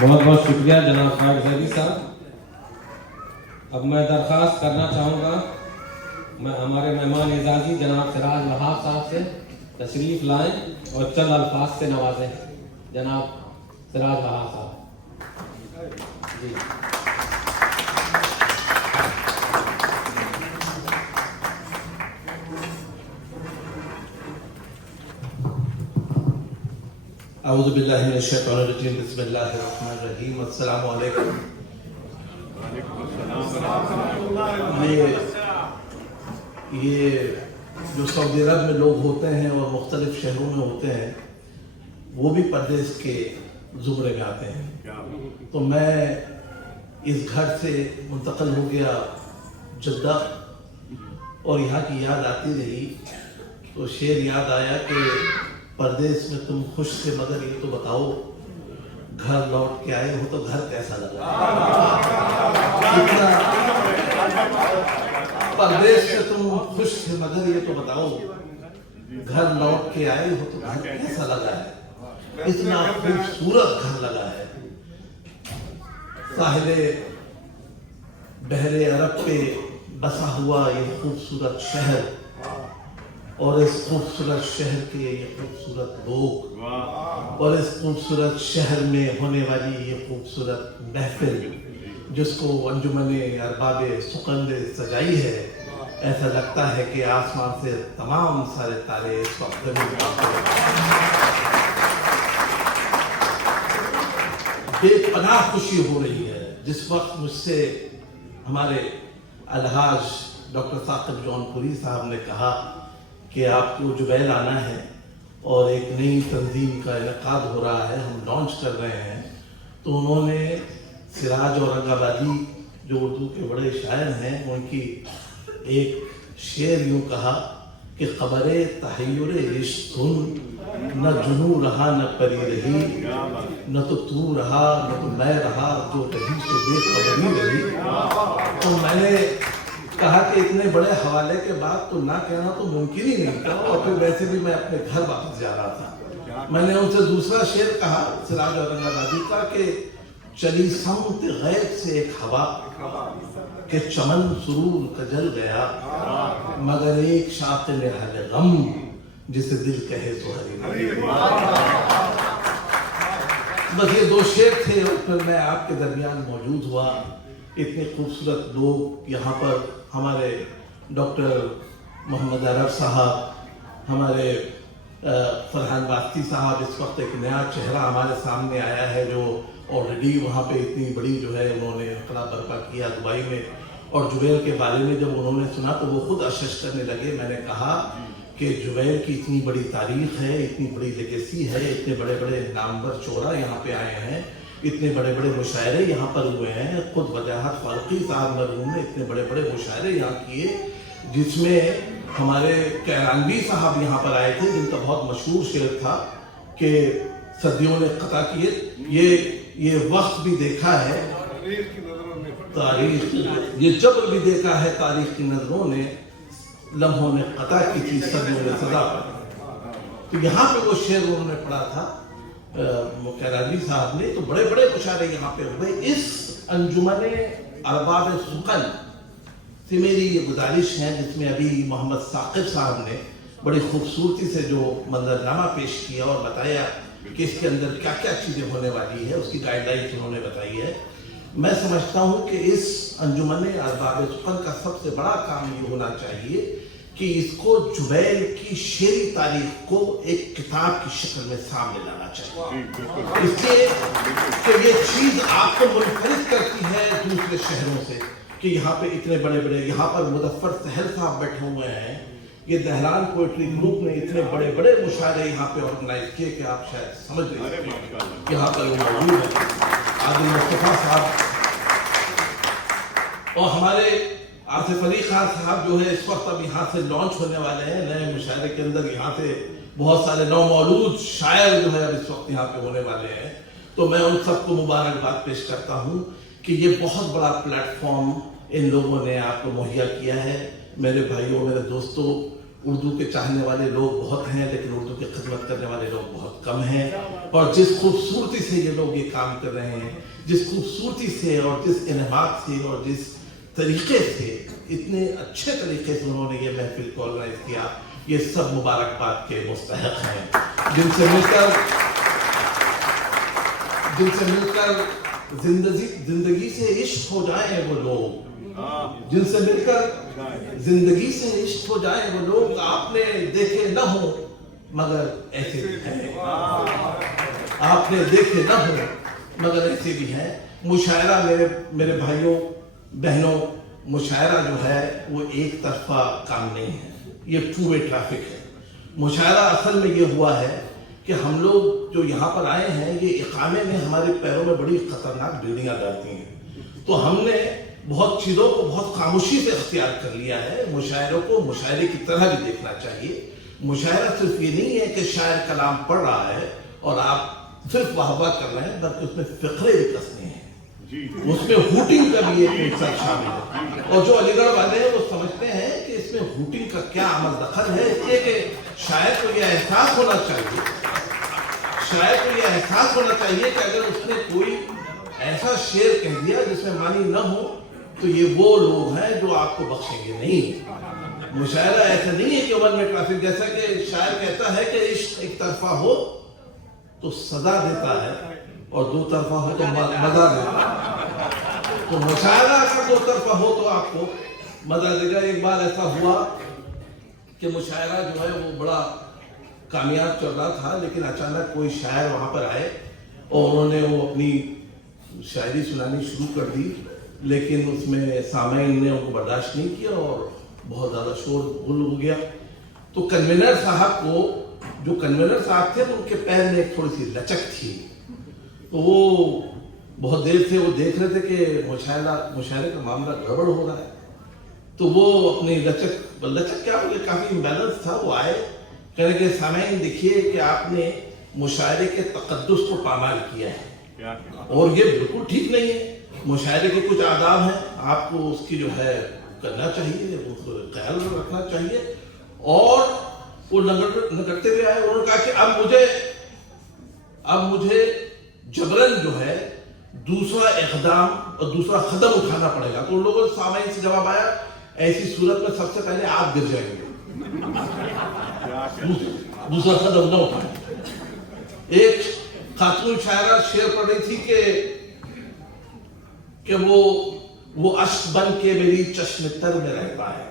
بہت بہت شکریہ جناب فائق زیدی صاحب. اب میں درخواست کرنا چاہوں گا میں ہمارے مہمان اعزازی جناب سراج وہاب صاحب سے تشریف لائیں اور چند الفاظ سے نوازیں. جناب سراج وہاب صاحب جی. اعوذ باللہ من الشیطان الرجیم بسم اللہ الرحمن الرحیم. السلام علیکم. یہ جو سعودی عرب میں لوگ ہوتے ہیں اور مختلف شہروں میں ہوتے ہیں وہ بھی پردیس کے زمرے میں آتے ہیں. تو میں اس گھر سے منتقل ہو گیا جدہ اور یہاں کی یاد آتی رہی تو شعر یاد آیا کہ پردیس میں تم خوش تھے مگر یہ تو بتاؤ گھر لوٹ کے آئے ہو تو گھر کیسا لگا. پردیس میں تم خوش تھے مگر یہ تو بتاؤ گھر لوٹ کے آئے ہو تو گھر کیسا لگا ہے. اتنا خوبصورت گھر لگا ہے. ساحل بحر عرب پہ بسا ہوا یہ خوبصورت شہر اور اس خوبصورت شہر کے یہ خوبصورت لوگ اور اس خوبصورت شہر میں ہونے والی یہ خوبصورت محفل جس کو انجمن ارباب سخن نے سجائی ہے. ایسا لگتا ہے کہ آسمان سے تمام سارے تارے اس وقت بے پناہ خوشی ہو رہی ہے. جس وقت مجھ سے ہمارے الحاج ڈاکٹر ثاقب جون پوری صاحب نے کہا کہ آپ کو جبیل آنا ہے اور ایک نئی تنظیم کا انعقاد ہو رہا ہے, ہم لانچ کر رہے ہیں, تو انہوں نے سراج اورنگ آبادی جو اردو کے بڑے شاعر ہیں ان کی ایک شعر یوں کہا کہ خبر تحیر عشق سن نہ جنوں رہا نہ پری رہی نہ تو رہا نہ تو میں رہا جو رہی سو بے خبری رہی. تو میں نے کہا کہ اتنے بڑے حوالے کے بعد تو نہ کہنا تو ممکن ہی نہیں تھا اور پھر ویسے بھی میں اپنے گھر واپس جا رہا تھا. میں نے ان سے دوسرا شعر کہا سراج اورنگ آبادی کا کہ چلی سمت غیب سے ایک ہوا کہ چمن سرور کا جل گیا مگر ایک شاطل حل غم جسے دل کہے تو ہری. بس یہ دو شعر تھے اور پھر میں آپ کے درمیان موجود ہوا. اتنے خوبصورت لوگ یہاں پر ہمارے ڈاکٹر محمد عرب صاحب, ہمارے فرحان واسطی صاحب, اس وقت ایک نیا چہرہ ہمارے سامنے آیا ہے جو آلریڈی وہاں پہ اتنی بڑی جو ہے انہوں نے انقلاب برپا کیا دبئی میں. اور جبیل کے بارے میں جب انہوں نے سنا تو وہ خود اشش کرنے لگے. میں نے کہا کہ جبیل کی اتنی بڑی تاریخ ہے, اتنی بڑی لیگیسی ہے, اتنے بڑے بڑے نامور شعراء یہاں پہ آئے ہیں, اتنے بڑے بڑے مشاعرے یہاں پر ہوئے ہیں. خود وجاہت فاروقی صاحب مرحوم نے اتنے بڑے بڑے مشاعرے یہاں کیے جس میں ہمارے کیرانوی صاحب یہاں پر آئے تھے جن کا بہت مشہور شعر تھا کہ صدیوں نے قطع کیے یہ وقت بھی دیکھا ہے تاریخ, یہ جبر بھی دیکھا ہے تاریخ کی نظروں نے, لمحوں نے قطع کی تھی صدیوں نے سزا پر. تو یہاں پہ وہ شعر انہوں نے پڑھا تھا کیرانوی صاحب نے. تو بڑے بڑے مشاعرے یہاں پہ ہوئے. اس انجمن ارباب سخن سے میری یہ گزارش ہے جس میں ابھی محمد ثاقب صاحب نے بڑی خوبصورتی سے جو منظرنامہ پیش کیا اور بتایا کہ اس کے اندر کیا کیا چیزیں ہونے والی ہے, اس کی گائیڈ لائنس انہوں نے بتائی ہے. میں سمجھتا ہوں کہ اس انجمن ارباب سخن کا سب سے بڑا کام یہ ہونا چاہیے کہ اس کو جبیل کی شعری تاریخ کو ایک کتاب کی شکل میں سامنے لانا چاہیے. اس لیے کہ یہ چیز آپ کو منفرد کرتی ہے دوسرے شہروں سے کہ یہاں پہ اتنے بڑے بڑے, یہاں پر مظفر سہل صاحب بیٹھے ہوئے ہیں, یہ دہران پوئٹری گروپ نے اتنے بڑے بڑے مشاعرے یہاں پہ آرگنائز کیے کہ آپ شاید سمجھ نہیں سکتے. یہاں پر وہ موجود ہیں عادل مصطفیٰ صاحب اور ہمارے آصف علی خان صاحب جو ہے اس وقت اب یہاں سے لانچ ہونے والے ہیں نئے مشاعرے کے اندر. یہاں سے بہت سارے نومولود شاعر جو ہے اب اس وقت یہاں پہ ہونے والے ہیں. تو میں ان سب کو مبارکباد پیش کرتا ہوں کہ یہ بہت بڑا پلیٹ فارم ان لوگوں نے آپ کو مہیا کیا ہے. میرے بھائیوں, میرے دوستوں, اردو کے چاہنے والے لوگ بہت ہیں لیکن اردو کی خدمت کرنے والے لوگ بہت کم ہیں، اور جس خوبصورتی سے یہ لوگ یہ کام کر رہے ہیں، جس خوبصورتی سے اور جس انعامات سے اور جس طریقے سے، اتنے اچھے طریقے سے انہوں نے یہ محفل کو آرگنائز کیا، یہ سب مبارکباد کے مستحق ہیں، جن سے مل کر زندگی سے عشق ہو جائیں وہ لوگ، جن سے مل کر زندگی سے عشق ہو جائیں وہ لوگ، آپ نے دیکھے نہ ہو مگر ایسے بھی ہیں، آپ نے دیکھے نہ ہو مگر ایسے بھی ہیں۔ مشاعرہ میرے بھائیوں بہنوں، مشاعرہ جو ہے وہ ایک طرفہ کام نہیں ہے، یہ ٹو وے ٹریفک ہے۔ مشاعرہ اصل میں یہ ہوا ہے کہ ہم لوگ جو یہاں پر آئے ہیں، یہ اقامے میں ہمارے پیروں میں بڑی خطرناک بیڑیاں ڈالتی ہیں، تو ہم نے بہت چیزوں کو بہت خاموشی سے اختیار کر لیا ہے۔ مشاعروں کو مشاعرے کی طرح بھی دیکھنا چاہیے۔ مشاعرہ صرف یہ نہیں ہے کہ شاعر کلام پڑھ رہا ہے اور آپ صرف واہ واہ کر رہے ہیں، بلکہ اس میں فقرے بھی کسنے ہیں، اس میں ہوٹنگ کا بھی ایک مقصد شامل ہے، اور جو علی گڑھ والے ہیں وہ سمجھتے ہیں کہ اس میں ہوٹنگ کا کیا عمل دخل ہے، اس لیے کہ شاعر کو یہ احساس ہونا چاہیے کہ اگر اس نے کوئی ایسا شعر کہہ دیا جس میں معنی نہ ہو تو یہ وہ لوگ ہیں جو آپ کو بخشیں گے نہیں۔ مشاعرہ ایسا نہیں ہے کہ ون میں ٹریفک، جیسا کہ شاعر کہتا ہے کہ عشق ایک طرفہ ہو تو سزا دیتا ہے اور دو طرفہ ہو تو مزہ دیتا ہے، تو مشاعرہ اگر دو طرفہ ہو تو آپ کو مزہ دے گا۔ ایک بار ایسا ہوا کہ مشاعرہ جو ہے وہ بڑا کامیاب چل رہا تھا، لیکن اچانک کوئی شاعر وہاں پر آئے اور انہوں نے وہ اپنی شاعری سنانی شروع کر دی، لیکن اس میں سامعین نے ان کو برداشت نہیں کیا اور بہت زیادہ شور غل ہو گیا۔ تو کنوینر صاحب کو، جو کنوینر صاحب تھے ان کے پیر میں ایک تھوڑی سی لچک تھی، تو وہ بہت دیر سے وہ دیکھ رہے تھے کہ مشاعرے کا معاملہ گڑبڑ ہو رہا ہے، تو وہ اپنی لچک کیا ہو گیا، کافی امبیلنس تھا، وہ آئے کہنے کہ سامعین دیکھیے کہ آپ نے مشاعرے کے تقدس کو پامال کیا ہے اور یہ بالکل ٹھیک نہیں ہے۔ مشاعرے کے کچھ آداب ہیں، آپ کو اس کی جو ہے کرنا چاہیے، اس کو خیال رکھنا چاہیے۔ اور وہ نگڑتے ہوئے آئے، انہوں نے کہا کہ اب مجھے جبرن جو ہے دوسرا اقدام اور دوسرا قدم اٹھانا پڑے گا۔ تو ان لوگوں سامعین سے جواب آیا، ایسی صورت میں سب سے پہلے آپ گر جائیں گے، دوسرا قدم نہ اٹھائیں۔ ایک خاتون شاعرہ شعر پڑھ رہی تھی کہ وہ اشک بن کے میری چشم تر میں رہتا ہے،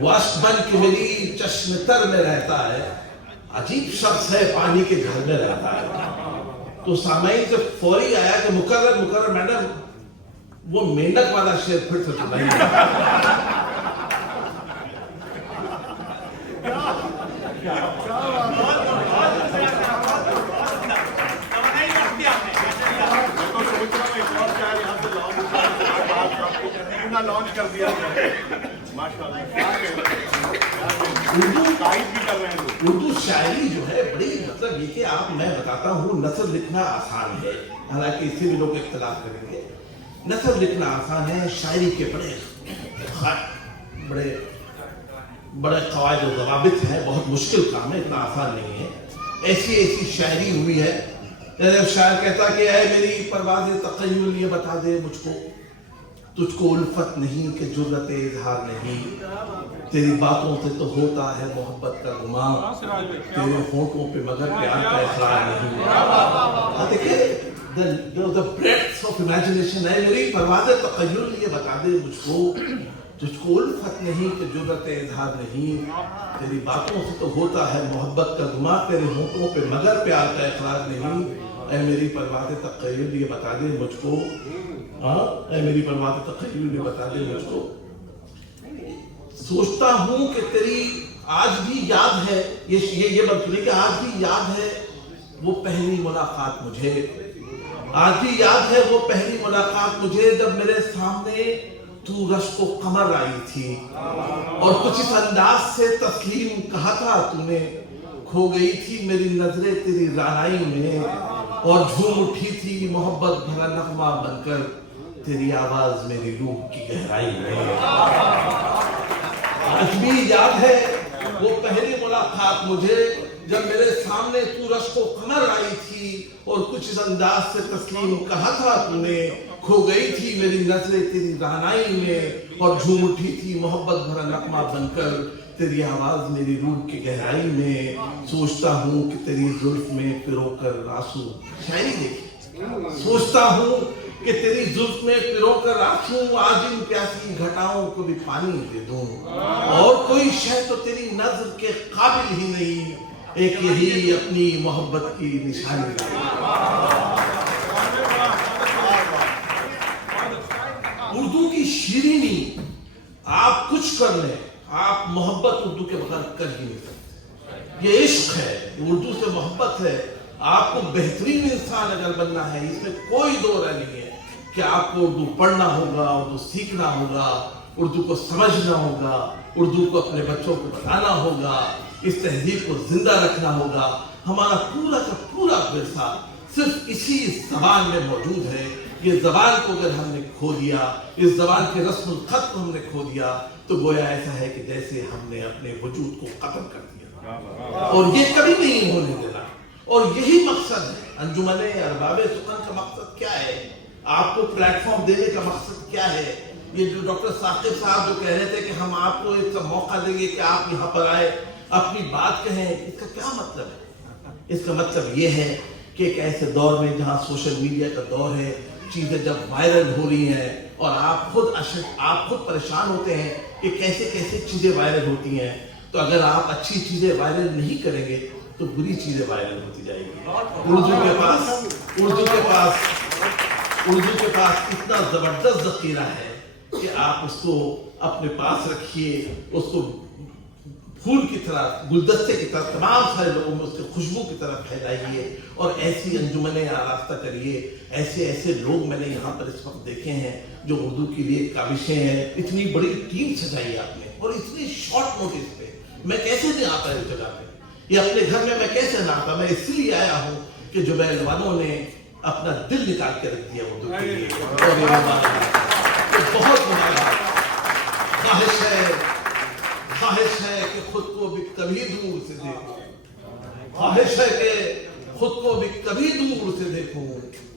وہ اشک بن کے میری چشم تر میں رہتا ہے، عجیب شخص ہے پانی کے گھر میں رہتا ہے۔ تو سامعین سے فوری آیا کہ مقرر میڈم وہ مینڈک والا شعر پھر سے سنائیے۔ لانچ کر دیا اردو شاعری جو ہے بڑی، مطلب یہ کہ میں بتاتا ہوں، نثر لکھنا آسان ہے، حالانکہ اس سے بھی لوگ اختلاف کریں گے۔ نثر لکھنا آسان ہے، شاعری کے بڑے قواعد و ضوابط ہیں، بہت مشکل کام ہے، اتنا آسان نہیں ہے۔ ایسی شاعری ہوئی ہے، جب شاعر کہتا کہ اے میری پرواز تخیل یہ بتا دے مجھ کو، تجھ کو الفت نہیں کہ جرت اظہار نہیں، تیری باتوں سے تو ہوتا ہے محبت کا گمان، تیرے ہونٹوں پہ مگر پیار کا اقرار نہیں۔ دیکھیں the breadth of imagination ہے، میری پرواز تخیل یہ بتا دے مجھ کو، تجھ کو الفت نہیں کہ جرت اظہار نہیں، تیری باتوں سے تو ہوتا ہے محبت کا گمان، تیرے ہونٹوں پہ مگر پیار کا اقرار نہیں، اے میری پرواز تخیل یہ بتا دے مجھ کو، اے میری پرواز تخیل یہ بتا دے مجھ کو۔ سوچتا ہوں کہ تیری آج بھی یاد ہے، یہ بات کہ آج بھی یاد ہے وہ پہلی ملاقات مجھے، آج بھی یاد ہے وہ پہلی ملاقات مجھے، جب میرے سامنے تو رشک و قمر آئی تھی اور کچھ اس انداز سے تسلیم کہا تھا تو نے، کھو گئی تھی میری نظریں تیری رعنائی میں اور جھوم اٹھی تھی محبت بھرا نغمہ بن کر تیری آواز میری روح کی گہرائی میں۔ آج بھی یاد ہے وہ پہلی ملاقات مجھے جب میرے سامنے تو رشک و قمر آئی تھی اور کچھ اس انداز سے تسلیم کہا تھا تو نے، کھو گئی تھی میری نظریں تیری رہنائی میں اور جھوم اٹھی تھی محبت بھرا نغمہ بن کر تیری آواز میری روح کی گہرائی میں، سوچتا ہوں کہ تیری زلف میں پرو کر آنسو، شاعری دیکھی، سوچتا ہوں کہ تیری زلف میں پرو کر آنسو آج ان پیاسی گھٹاؤں کو بھی پانی دے دوں، اور کوئی شے تو تیری نظر کے قابل ہی نہیں، ایک یہی اپنی محبت کی نشانی اردو کی شیرینی آپ کچھ کر لیں، آپ محبت اردو کے بغیر کر ہی نہیں سکتے، یہ عشق ہے، اردو سے محبت ہے، آپ کو بہترین انسان اگر بننا ہے اس میں کوئی دو رائے نہیں ہے کہ آپ کو اردو پڑھنا ہوگا، اردو سیکھنا ہوگا، اردو کو سمجھنا ہوگا، اردو کو اپنے بچوں کو بتانا ہوگا، اس تہذیب کو زندہ رکھنا ہوگا۔ ہمارا پورا کا پورا ورثہ صرف اسی زبان میں موجود ہے۔ یہ زبان کو اگر ہم نے کھو دیا، اس زبان کے رسم الخط کو ہم نے کھو دیا تو گویا ایسا ہے کہ جیسے ہم نے اپنے وجود کو ختم کر دیا، اور یہ کبھی نہیں ہونے دینا۔ اور یہی مقصد ہے انجمن ارباب سخن کا مقصد کیا ہے، آپ کو پلیٹ فارم دینے کا مقصد کیا ہے۔ یہ جو ڈاکٹر ثاقب صاحب جو کہہ رہے تھے کہ ہم آپ کو ایک موقع دیں گے کہ آپ یہاں پر آئے اپنی بات کہیں، اس کا کیا مطلب ہے؟ اس کا مطلب یہ ہے کہ ایک ایسے دور میں جہاں سوشل میڈیا کا دور ہے، چیزیں جب وائرل ہو رہی ہیں اور آپ خود پریشان ہوتے ہیں کہ کیسے کیسے چیزیں وائرل ہوتی ہیں، تو اگر آپ اچھی چیزیں وائرل نہیں کریں گے تو بری چیزیں وائرل ہوتی جائیں گی۔ اردو کے پاس اتنا زبردست ذخیرہ ہے کہ آپ اس کو اپنے پاس رکھیے، اس کو پھول کی طرح، گلدستے کی طرح تمام سارے لوگوں میں اس کے خوشبو کی طرح پھیلائیے، اور ایسی انجمنیں آراستہ کریے۔ ایسے لوگ میں نے یہاں پر اس وقت دیکھے ہیں جو اردو کے لیے کاوشیں ہیں۔ اتنی بڑی ٹیم سجائی آپ نے اور اتنی شارٹ نوٹس پہ، میں کیسے نہیں آتا اس جگہ پہ، یہ اپنے گھر میں کیسے نہ آتا۔ میں اس لیے آیا ہوں کہ جبیل والوں نے اپنا دل نکال کے رکھ دیا اردو کے لیے، اور یہ بہت مبارک۔ خواہش ہے کہ خود کو بھی کبھی دور سے دیکھوں، خواہش ہے کہ خود کو بھی کبھی دور سے دیکھوں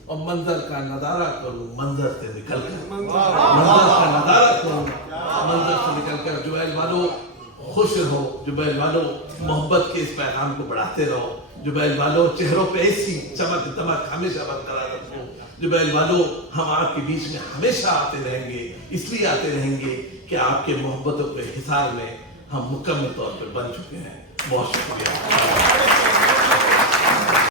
اور منظر کا نظارہ کروں منظر سے نکل کر، منظر کا نظارہ کروں منظر سے نکل کر۔ جبیل والو خوش رہو، جبیل والو محبت کے اس پیغام کو بڑھاتے رہو، جبیل والو چہروں پہ ایسی چمک دمک ہمیشہ برقرار رکھو، جبیل والو ہم آپ کے بیچ میں ہمیشہ آتے رہیں گے، اس لیے آتے رہیں گے کہ آپ کے محبتوں کے حصار میں ہم مکمل طور پر بن چکے ہیں۔ بہت شکریہ۔